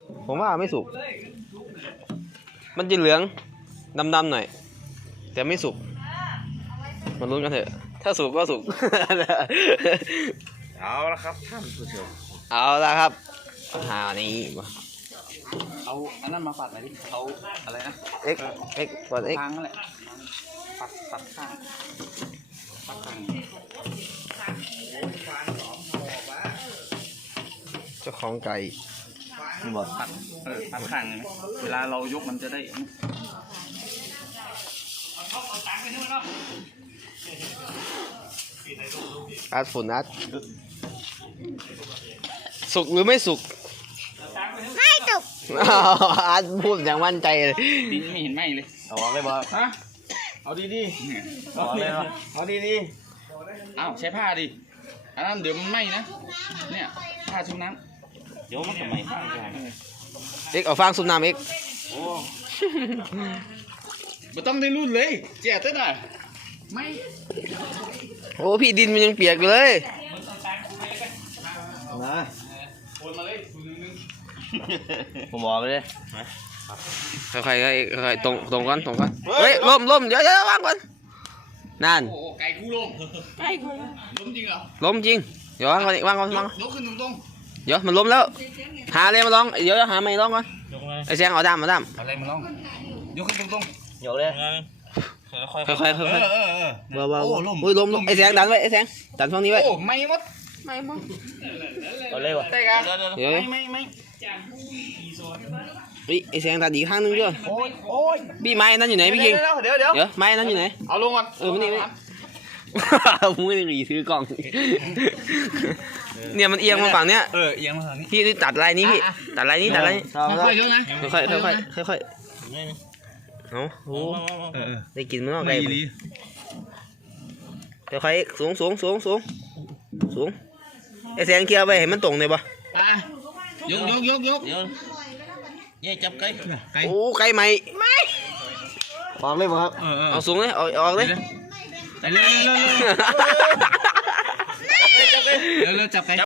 ผมว่าไม่สุกมันจะเหลืองดำๆหน่อยแต่ไม่สุกมาลุ้นกันเถอะถ้าสุกก็สุกเอาละครับท่านผู้ชมเอาละครับหานี้เอาอันนั้นมาปัดหน่อยดิเขาอะไรนะ X X กด X ทางนั่นแหละปัดข้างปัดข้างเจ้าของไก่นี่บอกปัดข้างเลยไหมเวลาเรายกมันจะได้อัดฝุ่นอัดสุกหรือไม่สุกไม่สุกอัดพูดอย่างมั่นใจเลยดินไม่เห็นไหมเลยเอาออกเลยบอสฮะเอาดีๆเอาเลยบอสเอาดีอ้าวใช้ผ้าดิอันนั้นเดี๋ยวมันไหม้นะเนี่ยผ้าชุบน้ๆเดี๋ยวมันจะไม่ข้างกัน X เอาฟางซุปน้ำ X โอ้ำไม่ต้องได้รุ่นเลยแจ๋เต้นอ่ะไม่โอ้พี่ดินมันยังเปียกอยู่เลยนะโอนมาเลยถุงนึงผมบอกเลยค่อยๆตรงกันเฮ้ยล้มเดี๋ยววางก่อนนั่นโอ้ไก่กูลมไก่กูล้มจริงเหรอล้มจริงเดี๋ยววางก่อนยกขึ้นตรงเดี๋ยวมันล้มแล้วหาอะไรมาลองเดี๋ยวหาไม่ลองก่อนยกเลยไอ้แซงเอาด้ามๆอะไรมาลองยกขึ้นตรงยกเลยค่อยค่อยๆเบาโอ้ล้มอุ้ยล้มไอ้แซงดันไว้ไอ้แซงดันฝั่งนี้ไว้โอ้ไม่หมดเอาเลยวะได้กันเดี๋ยวไม่ไอ้แซงดันอีกข้างนึงด้วยโอ้ยพี่ไม้นั่นอยู่ไหนพี่คิงเดี๋ยวเดี๋ยวไม้นั่นอยู่ไหนเอาลงก่อนมันนี่มึงไม่ได้หนีถือกล่องเนี่ยมันเอียงมาฝั่งเนี้ยเอียงมาทางนี้พี่ตัดลายนี้พี่ตัดลายนี้ค่อยๆยกนะค่อยเอาโอ้ได้กินมั้งไก่ค่อยสูงไอ้แสงเคียวไปเห็นมันตรงเลยปะยกเดี๋ยวย่จับไก่โอ้ไก่ใหม่ออกเลยบอครับเอาสูงเลยออกเลยเร็วจับไก่